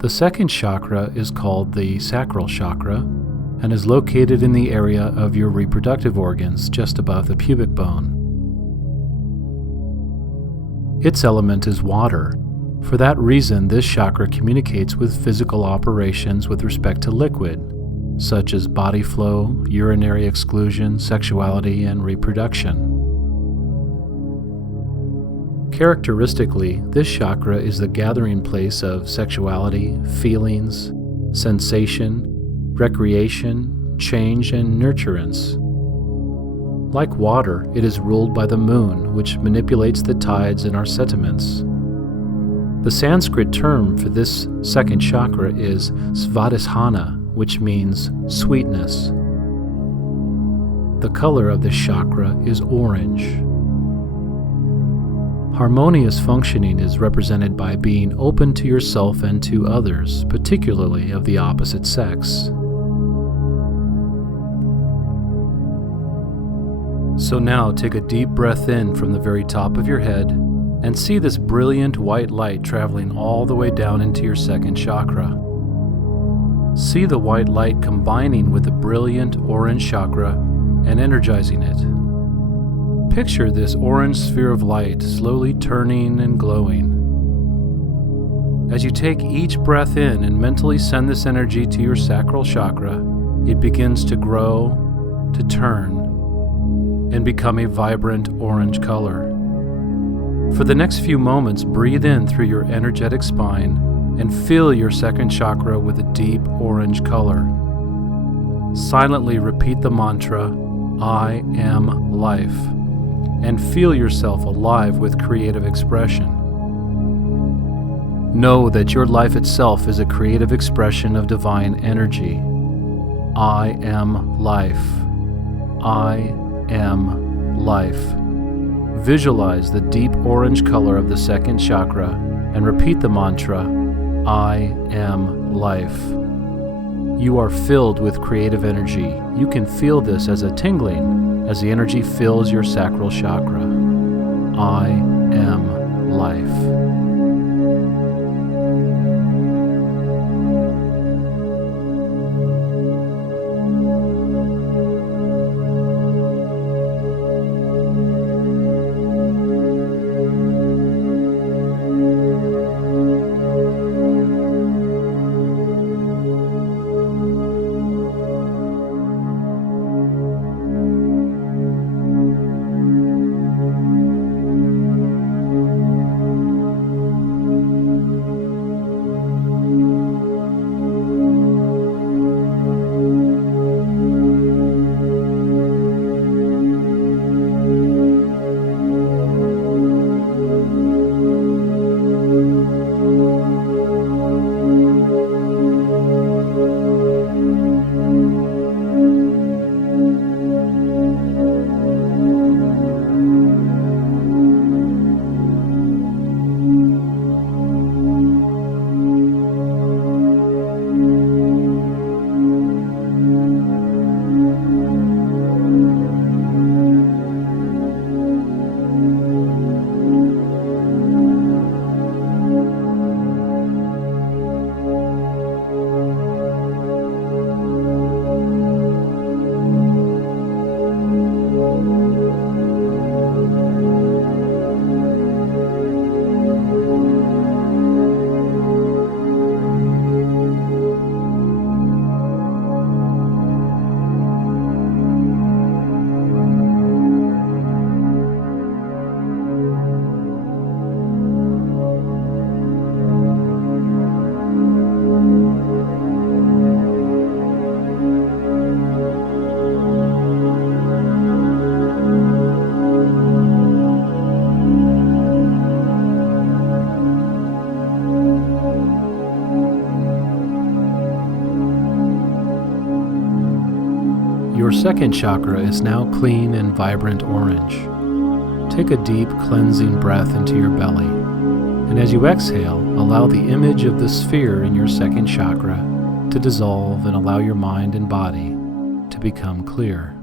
The second chakra is called the Sacral chakra and is located in the area of your reproductive organs just above the pubic bone. Its element is water. For that reason, this chakra communicates with physical operations with respect to liquid, such as body flow, urinary exclusion, sexuality, and reproduction. Characteristically, this chakra is the gathering place of sexuality, feelings, sensation, recreation, change, and nurturance. Like water, it is ruled by the moon, which manipulates the tides in our sentiments. The Sanskrit term for this second chakra is Swadhisthana, which means sweetness. The color of this chakra is orange. Harmonious functioning is represented by being open to yourself and to others, particularly of the opposite sex. So now take a deep breath in from the very top of your head and see this brilliant white light traveling all the way down into your second chakra. See the white light combining with the brilliant orange chakra and energizing it. Picture this orange sphere of light slowly turning and glowing. As you take each breath in and mentally send this energy to your sacral chakra, it begins to grow, to turn, and become a vibrant orange color. For the next few moments, breathe in through your energetic spine and fill your second chakra with a deep orange color. Silently repeat the mantra, I am life, and feel yourself alive with creative expression. Know that your life itself is a creative expression of divine energy. I am life. I am life. Visualize the deep orange color of the second chakra and repeat the mantra, I am life. You are filled with creative energy. You can feel this as a tingling as the energy fills your sacral chakra. I am life. Your second chakra is now clean and vibrant orange. Take a deep cleansing breath into your belly, and as you exhale, allow the image of the sphere in your second chakra to dissolve and allow your mind and body to become clear.